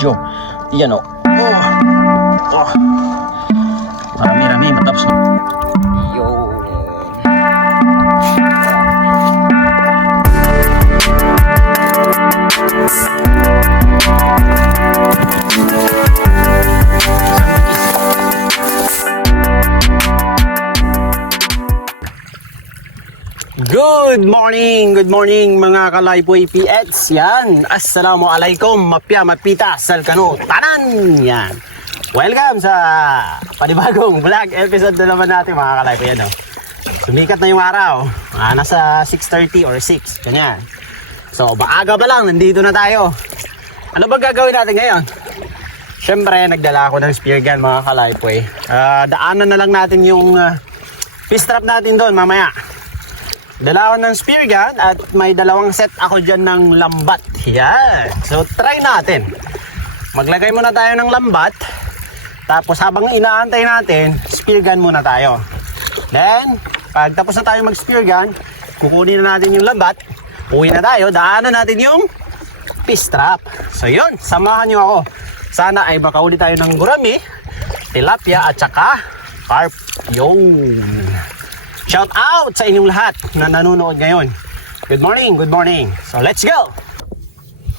video. Yan o. Marami-rami matapos na. Good morning mga kalaypoy PX. Yan, assalamualaikum, mapya mapita salkano tanan. Yan, welcome sa panibagong vlog episode na naman natin mga kalaypoy. Yan, sumikat na yung araw, nasa 6:30 or 6, ganyan. So maaga pa lang, nandito na tayo. Ano ba gagawin natin ngayon? Syempre nagdala ako ng spear gun mga kalaypoy. Daanan na lang natin yung fish trap natin doon mamaya. Dala ako ng spear gun at may dalawang set ako dyan ng lambat. Yan. So try natin. Maglagay muna tayo ng lambat. Tapos habang inaantay natin, spear gun muna tayo. Then, pag tapos na tayo mag spear gun, kukunin na natin yung lambat. Uwi na tayo. Daanan natin yung fish trap. So yun, samahan nyo ako. Sana ay makahuli tayo ng gurami, tilapia at saka carp. Yun. Shout out sa inyong lahat na nanonood ngayon. Good morning, good morning. So let's go!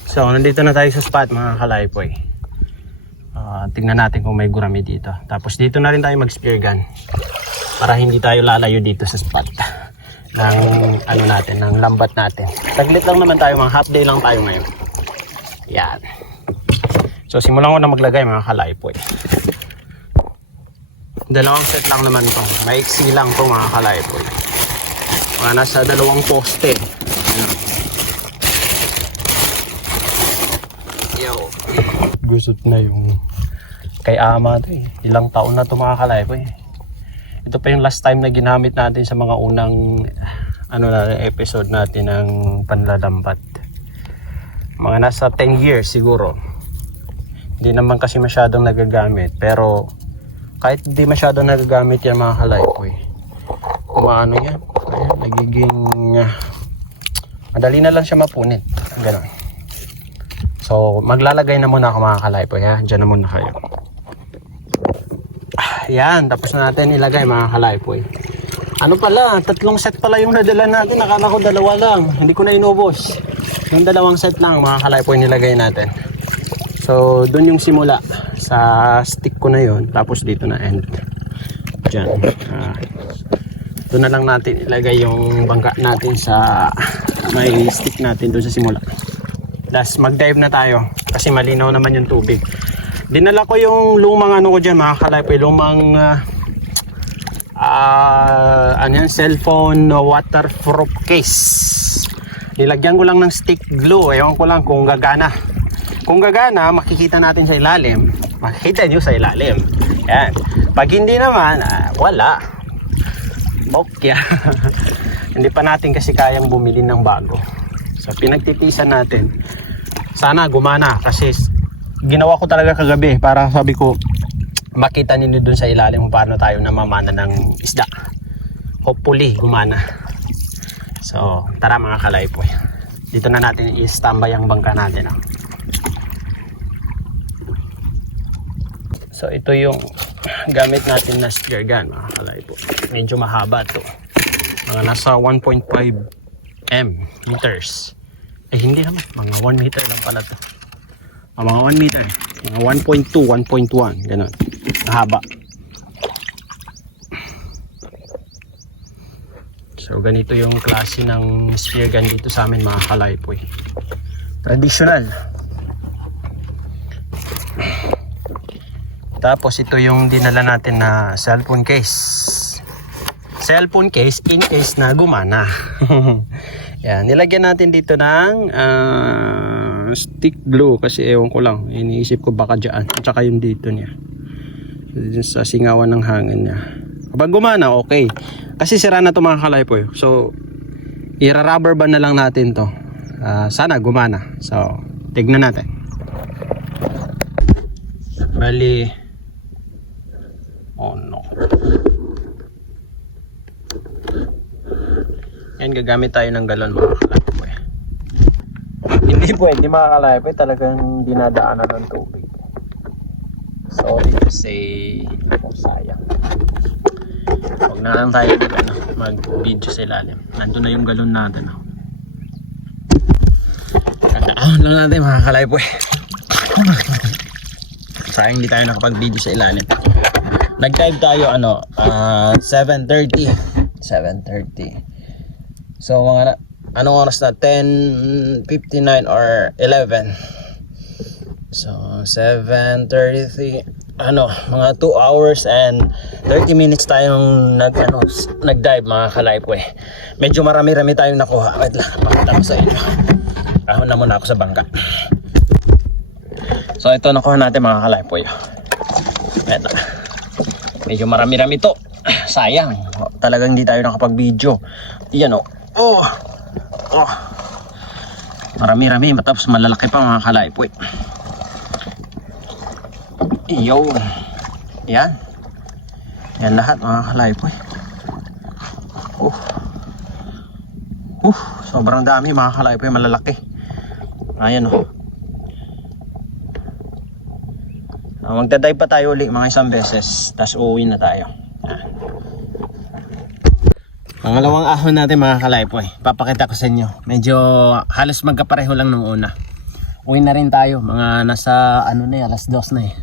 So nandito na tayo sa spot mga kalaypoy. Tingnan natin kung may gurami dito. Tapos dito na rin tayo mag spear gun. Para hindi tayo lalayo dito sa spot ng ano natin, ng lambat natin. Saglit lang naman tayo, mga half day lang tayo ngayon. Yan. So simulan ko na maglagay mga kalaypoy. Dalawang set lang naman to. Maiksi lang to mga kalaypoy. Mga nasa dalawang poste. Yo. Gusot na yung kay ama to eh. Ilang taon na to mga kalaypoy. Ito pa yung last time na ginamit natin sa mga unang episode natin ng panlalambat. Mga nasa 10 years siguro. Hindi naman kasi masyadong nagagamit. Pero kahit hindi masyado nagagamit yan mga kalaypoy, kumaano yan, ayan, nagiging madali na lang siya mapunit, gano'n. So maglalagay na muna ako mga kalaypoy, ha? Diyan na muna kayo. Yan, tapos na natin ilagay mga kalaypoy. Ano pala, 3 set pala yung nadala natin. Nakala ko 2 lang, hindi ko na inubos. Yung 2 set lang mga kalaypoy nilagay natin. So dun yung simula sa stick ko na yon, tapos dito na end dyan. Doon na lang natin ilagay yung bangka natin sa may stick natin doon sa simula. Tapos mag dive na tayo kasi malinaw naman yung tubig. Dinala ko yung lumang ko dyan mga kalaypoy, lumang cellphone waterproof case. Nilagyan ko lang ng stick glue, ewan ko lang kung gagana. Kung gagana, makikita natin sa ilalim. Makikita nyo sa ilalim. Yan. Pag hindi naman, wala. Okay. Hindi pa natin kasi kayang bumili ng bago. So pinagtitisan natin. Sana gumana kasi ginawa ko talaga kagabi para sabi ko makita ninyo dun sa ilalim kung paano tayo namamana ng isda. Hopefully gumana. So tara mga kalaypoy. Dito na natin i-standby ang bangka natin. So ito yung gamit natin na spear gun mga kalaypoy. Medyo mahaba to. Mga nasa 1.5 meters. Hindi naman. Mga 1 meter lang pala to. Mga 1 meter. Mga 1.2, 1.1. Ganun. Mahaba. So ganito yung klase ng spear gun dito sa amin mga kalaypoy. Traditional. Tapos ito yung dinala natin na cellphone case. Cellphone case in case na gumana. Yan, nilagyan natin dito ng stick glue kasi ewan ko lang. Iniisip ko baka dyan. At saka yung dito niya. Sa singawan ng hangin niya. Kapag gumana, okay. Kasi sira na ito mga kalaypoy. So, i-rubber band na lang natin to. Sana gumana. So, tignan natin. Bali, oh no. Yan, gagamit tayo ng galon mga kalaypoy. Hindi Hindi pwede mga kalaypoy, talagang dinadaanan ng tubig. Sorry to say, sayang. Huwag na lang tayo mag-video sa ilalim. Nandun na yung galon natin. Tataon lang natin mga kalaypoy. Sayang hindi tayo nakapag-video sa ilalim. Nag-dive tayo 7:30. So mga anong oras na? 10:59 or 11. So 7:33 mga 2 hours and 30 minutes tayong nag-dive mga kalaypoy. Medyo marami-rami tayong nakuha. Wait lang, pakita ko sa inyo. Kahon na muna ako sa bangka. So ito nakuha natin mga kalaypoy. Ito. Medyo marami-rami to. Sayang. Talagang hindi tayo nakapag-video. Yan oh. Marami-rami. Matapos malalaki pa mga kalaypoy. Iyo. Yan. Yan lahat mga kalaypoy. Sobrang dami mga kalaypoy. Malalaki. Ayan oh. Magdadive pa tayo ulit mga isang beses, tapos uuwi na tayo. Pangalawang ahon natin mga kalaypoy, papakita ko sa inyo. Medyo halos magkapareho lang nung una. Uwi na rin tayo, mga nasa alas 2 na eh.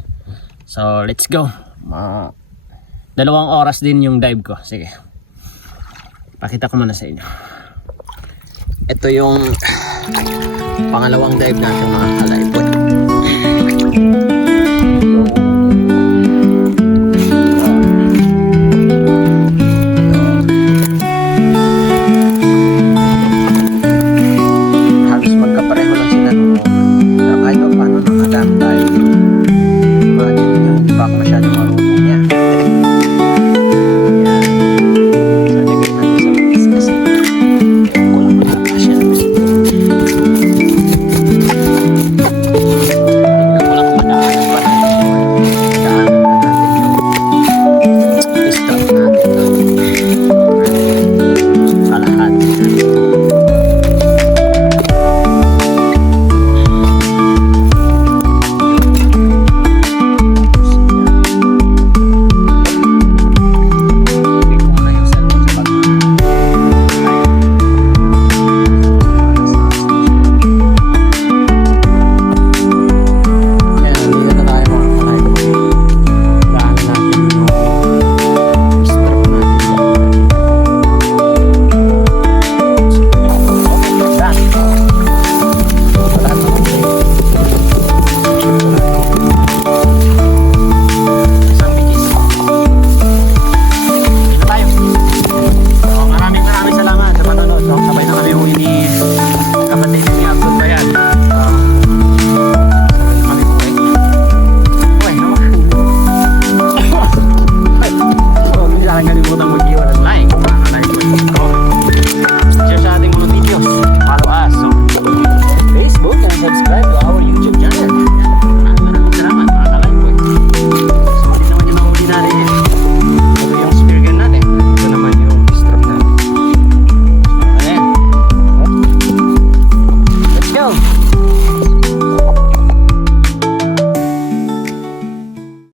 So let's go. 2 oras din yung dive ko. Sige, pakita ko muna sa inyo. Ito yung pangalawang dive natin mga kalaypoy.